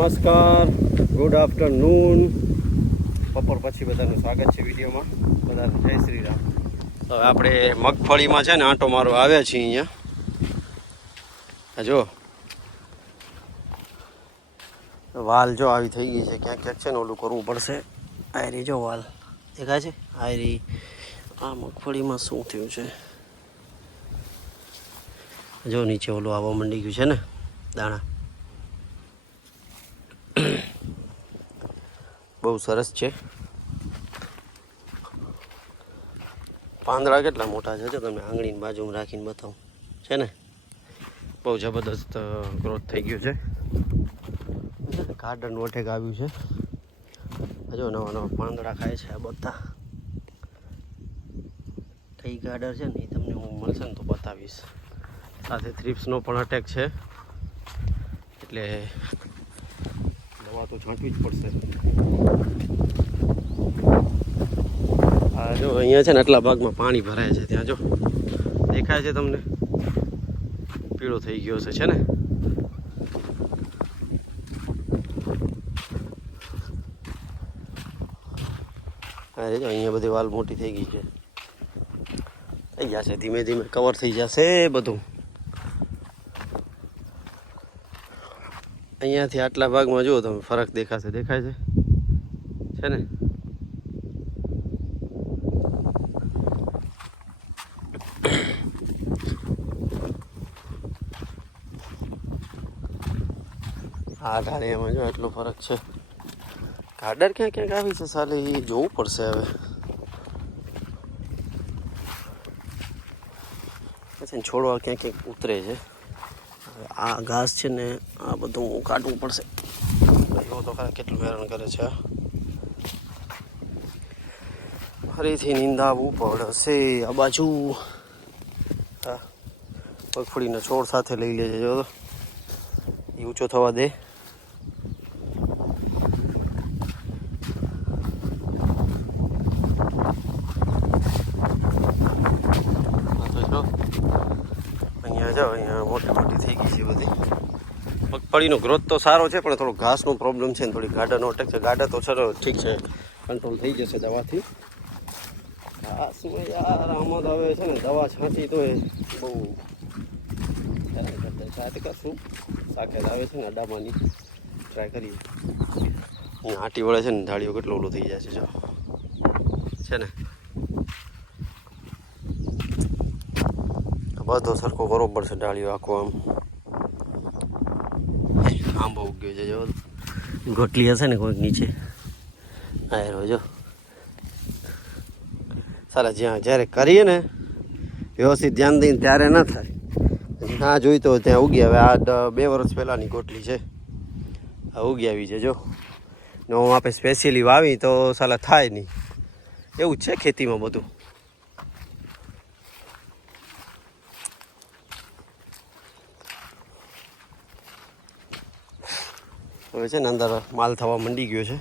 નમસ્કાર, good afternoon. બપોર પછી બધાનું સ્વાગત છે વિડીયોમાં. બધાને જય શ્રી રામ. તો આપણે મગફળીમાં છે ને આંટો મારો આવ્યા છીએ અહીંયા. જો વાલ જો આવી થઈ ગઈ છે, ક્યાંક ક્યાંક છે ને ઓલું કરવું પડશે. આયરી જો વાલ દેખાય છે. આયરી આ મગફળીમાં શું થયું છે જો, નીચે ઓલું આવવા માંડી ગયું છે ને દાણા. બહુ સરસ છે. પાંદડા કેટલા મોટા છે જો તમને આંગળીની બાજુમાં રાખીને બતાવું છે ને. બહુ જબરદસ્ત ગ્રોથ થઈ ગયું છે. ગાર્ડન વટેક આવ્યું છે. જો નવા નવા પાંદડા ખાય છે આ બધા. કઈ ગાર્ડન છે ને એ તમને હું મળશે ને તો બતાવીશ. સાથે થ્રિપ્સનો પણ અટેક છે એટલે દવા તો છાંટવી જ પડશે. હા જો અહીંયા છે ને આટલા ભાગમાં પાણી ભરાય છે. ત્યાં જો દેખાય છે તમને, પીળો થઈ ગયો છે ને. હા જો અહીંયા બધી વાલ મોટી થઈ ગઈ છે. થઈ જશે ધીમે ધીમે, કવર થઈ જશે બધું. અહીંયાથી આટલા ભાગમાં જુઓ તમે, ફરક દેખાશે. દેખાય છે ને. આ ઢાળિયામાં જો એટલો ફરક છે. ગાર્ડર ક્યાં ક્યાંક આવી છે સાલે, એ જોવું પડશે હવે. પછી છોડવા ક્યાંક ક્યાંક ઉતરે છે. આ ઘાસ છે ને આ બધું કાઢવું પડશે. એવો તો ખરા કેટલું હેરાન કરે છે. ફરીથી નીંદાવવું પડશે આ બાજુ. હા મગફળીના છોડ સાથે લઈ લેજે જો, એ ઊંચો થવા દે. અહીંયા જાઓ, અહીંયા મોટી મોટી થઈ ગઈ છે બધી. મગફળીનો ગ્રોથ તો સારો છે પણ થોડો ઘાસનો પ્રોબ્લેમ છે ને થોડી ગાડાનો અટેક છે. ગાડા તો સર ઠીક છે, કંટ્રોલ થઈ જશે દવાથી. ઘાસમાં યાર આમાં તો હવે છે ને દવા છાંટી તો એ બહુ હેરાન કરતા. સાથે કરશું સાકેત આવે છે ને અડામાંની, ટ્રાય કરીએ. અહીંયા આટી વળે છે ને ઢાળીઓ કેટલો ઓલું થઈ જાય છે જો છે ને. બધો સરખો કરવો પડશે ડાળીઓ આખો. આંબો ઉગ્યો છે જો, ગોટલી હશે ને કોઈક નીચે. આયરો જો સારા, જ્યારે કરીએ ને વ્યવસ્થિત ધ્યાન દઈને ત્યારે ના થાય. ના જોઈ તો ત્યાં ઉગી. હવે આ 2 વર્ષ પહેલાંની ગોટલી છે, આ ઉગી આવી છે જો. ને હું આપણે સ્પેશિયલી વાવી તો સાલા થાય નહીં. એવું જ છે ખેતીમાં બધું. હવે છે ને અંદર માલ થવા માંડી ગયો છે.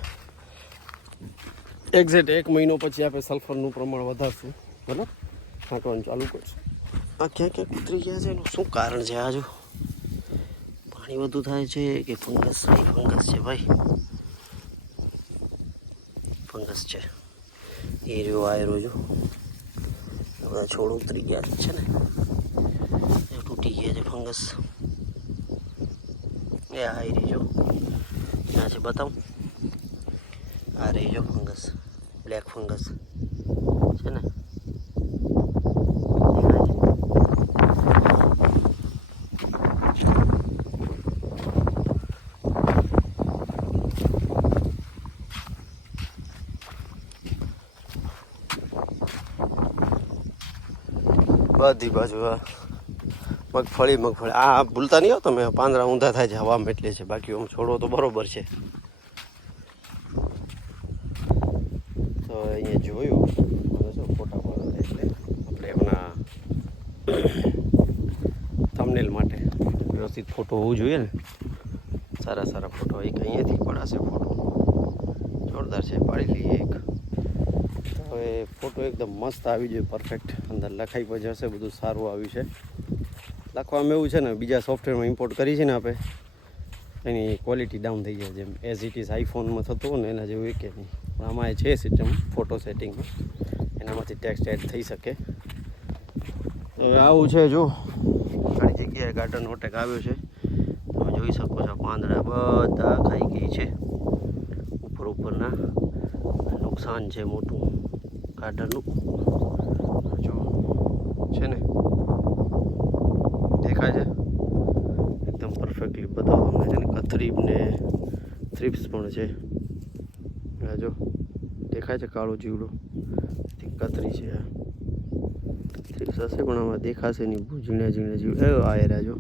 એક્ઝેક્ટ 1 મહિનો પછી આપણે સલ્ફરનું પ્રમાણ વધારશું, બરાબર છાંટવાનું ચાલુ કરશું. આ ક્યાં ક્યાંક ઉતરી ગયા છે, એનું શું કારણ છે? આ જો પાણી વધુ થાય છે કે ફંગસ? ફંગસ છે ભાઈ, ફંગસ છે. એ રહ્યો આયરો જો, બધા છોડ ઉતરી ગયા છે ને, તૂટી ગયા છે. ફંગસ એ આયરી જો, ક્યાં છે બતાવું. આ રહી જો ફંગસ, બ્લેક ફંગસ છે ને. બધી બાજુ મગફળી. આ ભૂલતા નહીં હો તમે, પાંદડા ઊંધા થાય છે હવામાં એટલે છે. બાકી આમ છોડવો તો બરોબર છે. તો અહીંયા જોયું શું ફોટા પાડે એટલે આપણે એમના થંબનેલ માટે વ્યવસ્થિત ફોટો હોવું જોઈએ ને. સારા સારા ફોટો. એક અહીંયાથી પડાશે ફોટો, જોરદાર છે, પાડી લઈએ એક. હવે ફોટો એકદમ મસ્ત આવી જોઈએ, પરફેક્ટ. અંદર લખાઈ પછી હશે બધું સારું આવ્યું છે. લખવામાં એવું છે ને, બીજા સોફ્ટવેરમાં ઇમ્પોર્ટ કરી છે ને આપણે, એની ક્વોલિટી ડાઉન થઈ જાય, જેમ એઝ ઇટ ઇઝ આઈફોનમાં થતું હોય ને એના જેવું કે નહીં. પણ આમાં છે સિસ્ટમ ફોટો સેટિંગમાં, એનામાંથી ટેક્સ્ટ એડ થઈ શકે. આવું છે. જો ઘણી જગ્યાએ ગાર્ડન અટેક આવ્યો છે, તમે જોઈ શકો છો. પાંદડા બધા ખાઈ ગઈ છે ઉપરના. નુકસાન છે મોટું ગાર્ડનનું. જો છે ને, દેખાય છે એકદમ પરફેક્ટલી બતાવો તમને છે ને. કથરીબ ને થ્રિપ્સ પણ છે. જો દેખાય છે કાળો જીવડો, કથરી છે. આ થ્રિપ્સ હશે પણ આમાં દેખાશે નહીં. ઝીણા ઝીણા જીવડે આયરા જો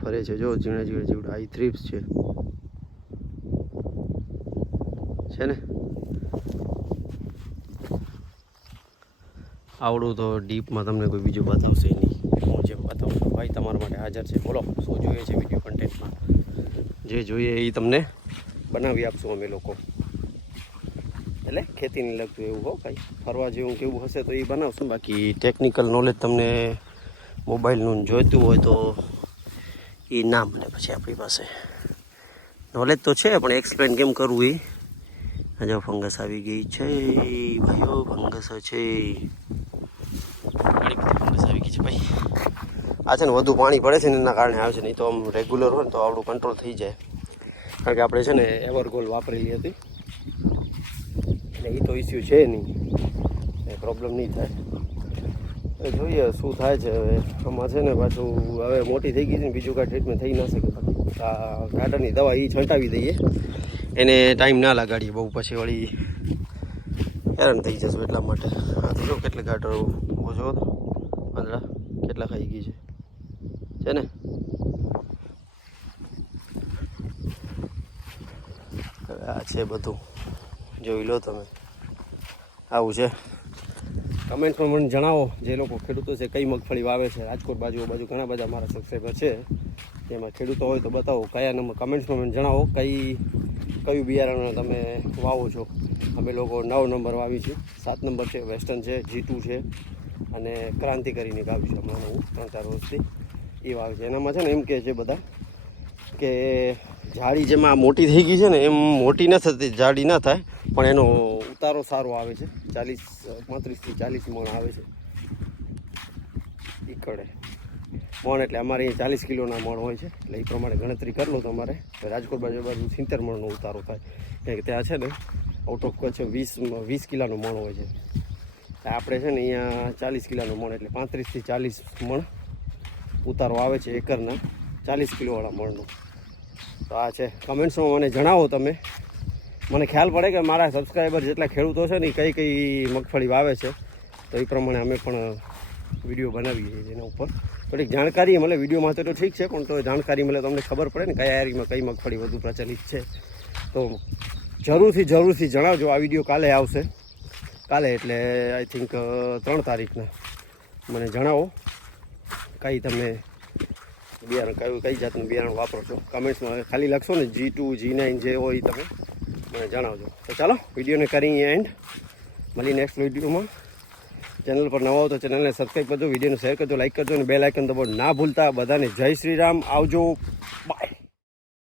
ફરે છે. જો ઝીણા ઝીણા જીવડા, આ થ્રિપ્સ છે ને. આવડું તો ડીપમાં તમને કોઈ બીજું બતાવશે નહીં. હું જેમ બતાવું છું ભાઈ તમારા માટે હાજર છે. બોલો શું જોઈએ છે વિડીયો કન્ટેન્ટમાં? જે જોઈએ એ તમને બનાવી આપશું અમે લોકો. એટલે ખેતીને લગતું એવું હો, કાંઈ ફરવા જેવું કેવું હશે તો એ બનાવશું. બાકી ટેકનિકલ નોલેજ તમને મોબાઈલનું જોઈતું હોય તો એ ના મળે પછી આપણી પાસે. નોલેજ તો છે પણ એક્સપ્લેન કેમ કરવું એ. જો ફંગસ આવી ગઈ છે ભાઈઓ, ફંગસ છે, ઘણી બધી ફંગસ આવી ગઈ છે ભાઈ. આ છે ને વધુ પાણી પડે છે ને એના કારણે આવે છે. નહીં તો આમ રેગ્યુલર હોય ને તો આવડું કંટ્રોલ થઈ જાય. કારણ કે આપણે છે ને એવરગોલ વાપરેલી હતી એટલે એ તો ઇસ્યુ છે નહીં, એ પ્રોબ્લેમ નહીં થાય. જોઈએ શું થાય છે હવે. આમાં છે ને પાછું હવે મોટી થઈ ગઈ છે ને, બીજું કાંઈ ટ્રીટમેન્ટ થઈ ના શકે. આ ગાર્ડનની દવા એ છંટાવી દઈએ, એને ટાઈમ ના લગાડીએ બહુ, પછી વળી હેરાન થઈ જશું એટલા માટે. આ તો જો કેટલી ગાટર ઊભો જો તો પાંદડા કેટલા ખાઈ ગઈ છે ને. હવે આ છે બધું જોઈ લો તમે. આવું છે. કમેન્ટમાં મને જણાવો જે લોકો ખેડૂતો છે કઈ મગફળી વાવે છે. રાજકોટ બાજુ ઘણા બધા મારા સબસ્ક્રાઈબર છે, તેમાં ખેડૂતો હોય તો બતાવો કયા નંબર. કમેન્ટ્સમાં મને જણાવો કયું બિયારણ તમે વાવો છો. અમે લોકો 9 નંબર વાવી છે, 7 નંબર છે, વેસ્ટર્ન છે, G2 છે અને ક્રાંતિકારીને વાવી છે હમણાં હું 3-4 વર્ષથી એ વાવી છે. એનામાં છે ને એમ કહે છે બધા કે જાડી જેમાં મોટી થઈ ગઈ છે ને એમ મોટી ન થતી, જાડી ના થાય, પણ એનો ઉતારો સારો આવે છે. 35 થી 40 મણ આવે છે ઈકડે મણ. એટલે અમારે અહીંયા 40 કિલોના મણ હોય છે, એટલે એ પ્રમાણે ગણતરી કરી લો તમારે. રાજકોટ બાજુ 70 મણનો ઉતારો થાય. કે ત્યાં છે ને આઉટ ઓફ કચ્છ 20 કિલોનું મણ હોય છે. આપણે છે ને અહીંયા 40 કિલોનું મણ, એટલે 35 થી 40 મણ ઉતારો આવે છે એકરના 40 કિલોવાળા મણનો. તો આ છે. કમેન્ટ્સમાં મને જણાવો તમે, મને ખ્યાલ પડે કે મારા સબસ્ક્રાઈબર જેટલા ખેડૂતો છે ને એ કઈ મગફળી વાવે છે, તો એ પ્રમાણે અમે પણ વિડીયો બનાવીએ છીએ. એના ઉપર થોડીક જાણકારી મળે. વિડીયોમાં તો ઠીક છે, પણ તો જાણકારી મળે તો અમને ખબર પડે ને કયા એરિયામાં કઈ મગફળી વધુ પ્રચલિત છે. તો જરૂરથી જણાવજો. આ વિડીયો કાલે આવશે, કાલે એટલે આઈ થિંક 3 તારીખના. મને જણાવો કઈ તમે બિયારણ કઈ જાતનું બિયારણ વાપરો છો. કમેન્ટ્સમાં ખાલી લખશો ને G2 G9 જે હોય તમે મને જણાવજો. તો ચાલો વિડીયોને કરી એન્ડ. મળી નેક્સ્ટ વિડીયોમાં. ચેનલ પર નવા હો તો ચેનલને સબસ્ક્રાઈબ કરજો, વિડીયોને શેર કરજો, લાઈક કરજો અને બેલ આઇકન દબાવવાનું ના ભૂલતા. બધાને જય શ્રી રામ. આવજો.